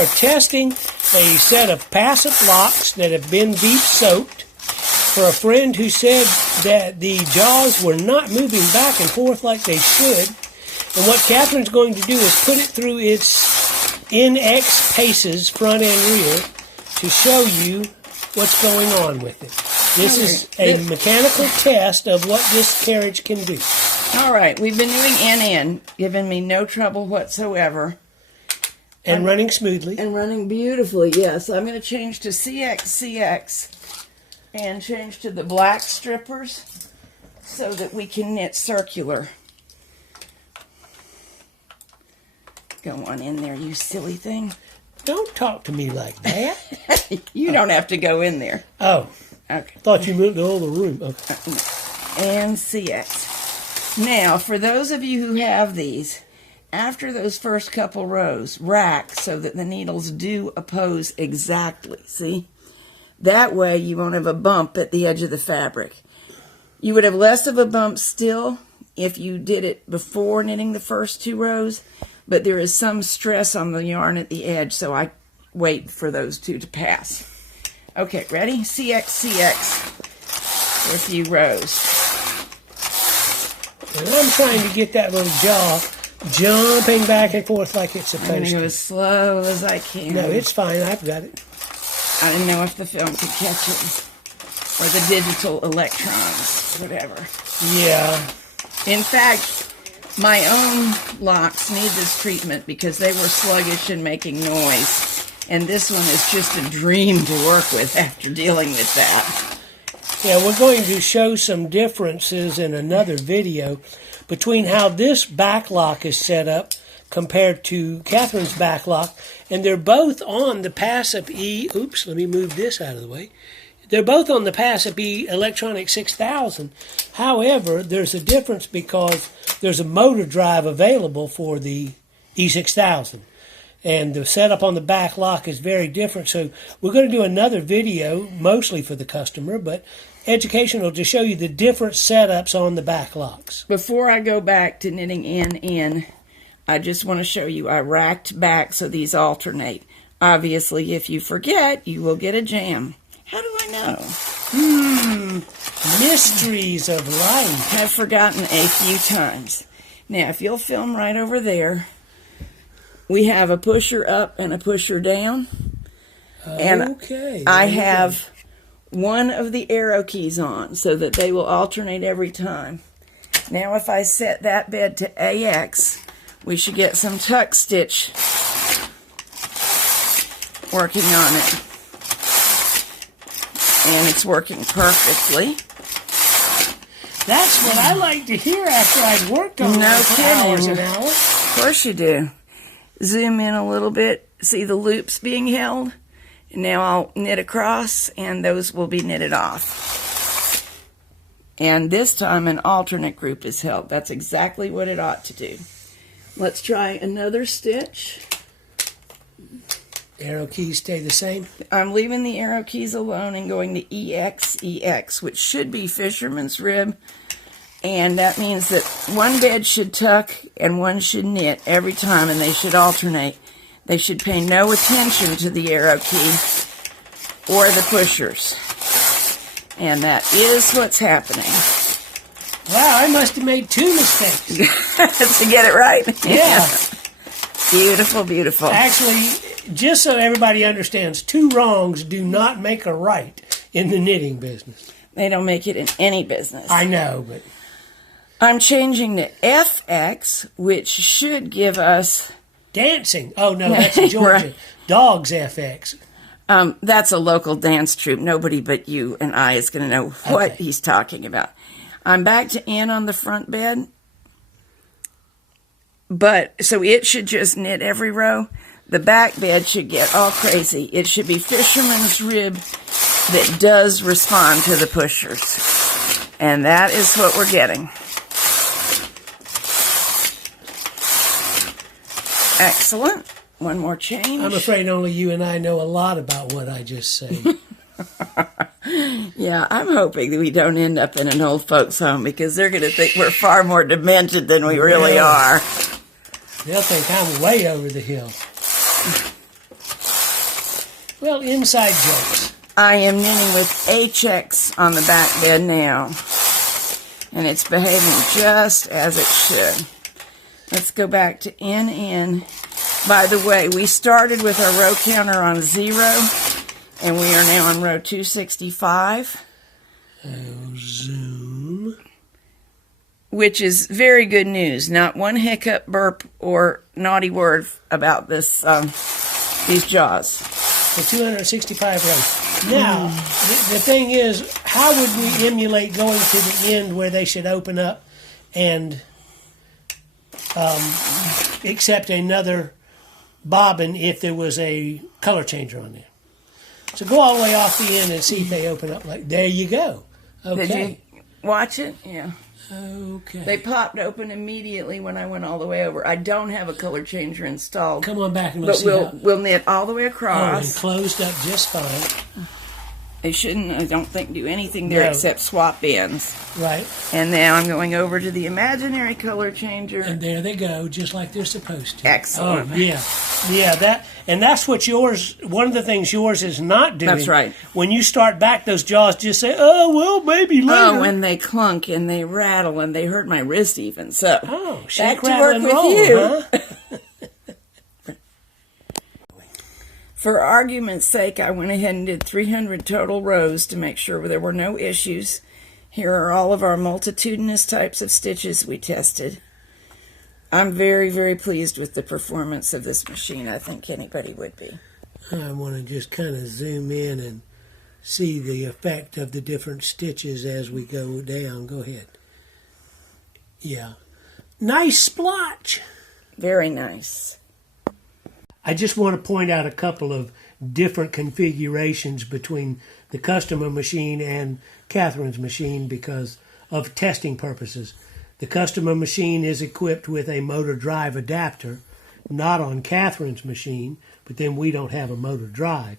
are testing a set of passap locks that have been deep soaked for a friend who said that the jaws were not moving back and forth like they should. And what Catherine's going to do is put it through its NX paces, front and rear, to show you what's going on with it. This is a mechanical test of what this carriage can do. All right, we've been doing NN, giving me no trouble whatsoever. And running smoothly. And running beautifully, yes. I'm going to change to CX and change to the black strippers so that we can knit circular. Go on in there, you silly thing. Don't talk to me like that. You don't have to go in there. Oh. Okay. Thought you moved to all the room. Okay. And CX. Now, for those of you who have these, after those first couple rows, rack so that the needles do oppose exactly. See? That way you won't have a bump at the edge of the fabric. You would have less of a bump still if you did it before knitting the first 2 rows, but there is some stress on the yarn at the edge, so I wait for those 2 to pass. Okay, ready? CX for a few rows. And I'm trying to get that little jaw jumping back and forth like it's supposed to. I'm going to go as slow as I can. No, it's fine. I've got it. I didn't know if the film could catch it. Or the digital electrons, whatever. Yeah. In fact, my own locks need this treatment because they were sluggish and making noise. And this one is just a dream to work with after dealing with that. Yeah, we're going to show some differences in another video between how this back lock is set up compared to Catherine's back lock. And they're both on the passap E. Oops, let me move this out of the way. They're both on the passap E Electronic 6000. However, there's a difference because there's a motor drive available for the E6000. And the setup on the back lock is very different. So we're going to do another video, mostly for the customer, but educational to show you the different setups on the back locks. Before I go back to knitting in, I just want to show you I racked back so these alternate. Obviously, if you forget, you will get a jam. How do I know? Mysteries of life. I've forgotten a few times. Now, if you'll film right over there, we have a pusher up and a pusher down. And Okay. I have one of the arrow keys on so that they will alternate every time. Now, if I set that bed to AX, we should get some tuck stitch working on it. And it's working perfectly. That's what I like to hear after I've worked on it for hours and hours. Of course you do. Zoom in a little bit. See the loops being held? And now I'll knit across, and those will be knitted off. And this time an alternate group is held. That's exactly what it ought to do. Let's try another stitch. Arrow keys stay the same? I'm leaving the arrow keys alone and going to EX, which should be fisherman's rib. And that means that one bed should tuck and one should knit every time, and they should alternate. They should pay no attention to the arrow key or the pushers. And that is what's happening. Wow, I must have made 2 mistakes. To get it right? Yeah. Beautiful, beautiful. Actually, just so everybody understands, 2 wrongs do not make a right in the knitting business. They don't make it in any business. I know, but... I'm changing to FX, which should give us... Dancing. Oh, no, that's Georgia. Right. Dogs FX. That's a local dance troupe. Nobody but you and I is going to know what he's talking about. I'm back to N on the front bed. But, so it should just knit every row. The back bed should get all crazy. It should be fisherman's rib that does respond to the pushers. And that is what we're getting. Excellent. One more change. I'm afraid only you and I know a lot about what I just said. Yeah, I'm hoping that we don't end up in an old folks' home because they're going to think we're far more demented than we really are. They'll think I'm way over the hill. Well, inside jokes. I am knitting with HX on the back bed now, and it's behaving just as it should. Let's go back to NN. By the way, we started with our row counter on 0, and we are now on row 265. Zoom. Which is very good news. Not one hiccup, burp, or naughty word about this these jaws. The 265 rows. Now, the thing is, how would we emulate going to the end where they should open up and accept another bobbin if there was a color changer on there? So go all the way off the end and see if they open up. Like, there you go. Okay. Did you watch it? Yeah. Okay. They popped open immediately when I went all the way over. I don't have a color changer installed. Come on back and but see how... we'll knit all the way Oh, across. and closed up just fine. They shouldn't, I don't think, do anything there No. except swap ends. Right. And now I'm going over to the imaginary color changer. And there they go, just like they're supposed to. Excellent. Oh, yeah. Yeah, that's what yours, one of the things yours is not doing. That's right. When you start back, those jaws just say, oh, well, maybe later. Oh, and they clunk and they rattle and they hurt my wrist even. So, Oh, shake, back to rattle, work and with roll, you. huh? For argument's sake, I went ahead and did 300 total rows to make sure there were no issues. Here are all of our multitudinous types of stitches we tested. I'm very, very pleased with the performance of this machine. I think anybody would be. I want to just kind of zoom in and see the effect of the different stitches as we go down. Go ahead. Yeah. Nice splotch. Very nice. I just want to point out a couple of different configurations between the customer machine and Catherine's machine because of testing purposes. The customer machine is equipped with a motor drive adapter, not on Catherine's machine, but then we don't have a motor drive.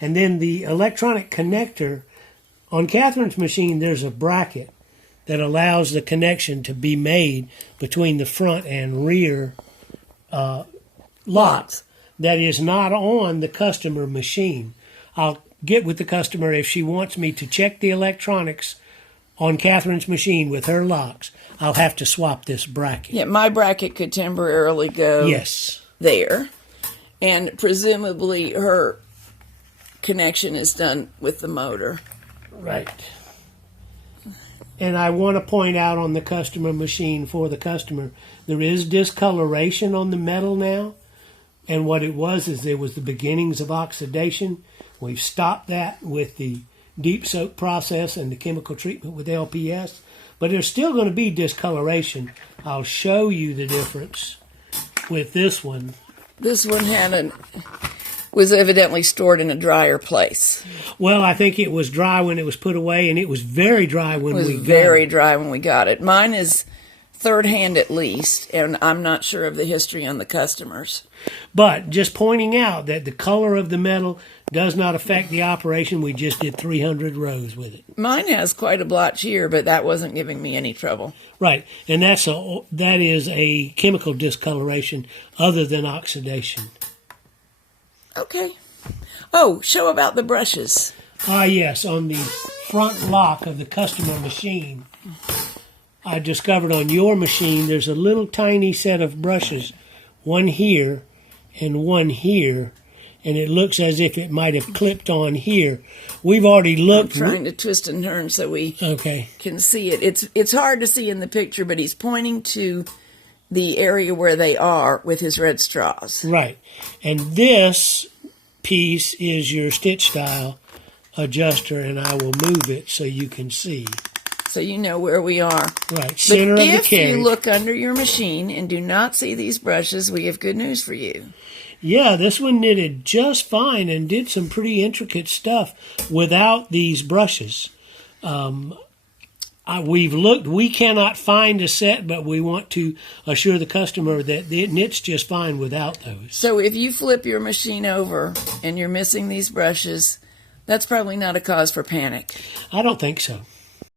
And then the electronic connector, on Catherine's machine there's a bracket that allows the connection to be made between the front and rear locks. That is not on the customer machine. I'll get with the customer if she wants me to check the electronics on Catherine's machine with her locks. I'll have to swap this bracket. Yeah, my bracket could temporarily go Yes. there. And presumably her connection is done with the motor. Right. And I want to point out on the customer machine for the customer, there is discoloration on the metal now. And what it was is there was the beginnings of oxidation. We've stopped that with the deep soak process and the chemical treatment with LPS. But there's still going to be discoloration. I'll show you the difference with this one. This one was evidently stored in a drier place. Well, I think it was dry when it was put away, and it was very dry when we got it. It was very dry when we got it. Mine is third hand at least, and I'm not sure of the history on the customers. But just pointing out that the color of the metal does not affect the operation. We just did 300 rows with it. Mine has quite a blotch here, but that wasn't giving me any trouble. Right, and that is a chemical discoloration other than oxidation. Okay. Oh, show about the brushes. Ah, yes, on the front lock of the customer machine, I discovered on your machine there's a little tiny set of brushes, one here and one here, and it looks as if it might have clipped on here. We've already looked. I'm trying to twist and turn so we Okay. can see it. It's hard to see in the picture, but he's pointing to the area where they are with his red straws. Right, and this piece is your stitch style adjuster, and I will move it so you can see. So you know where we are. Right, center but of the if carriage. you look under your machine and do not see these brushes, we have good news for you. Yeah, this one knitted just fine and did some pretty intricate stuff without these brushes. We've looked, we cannot find a set, but we want to assure the customer that it knits just fine without those. So if you flip your machine over and you're missing these brushes, that's probably not a cause for panic. I don't think so.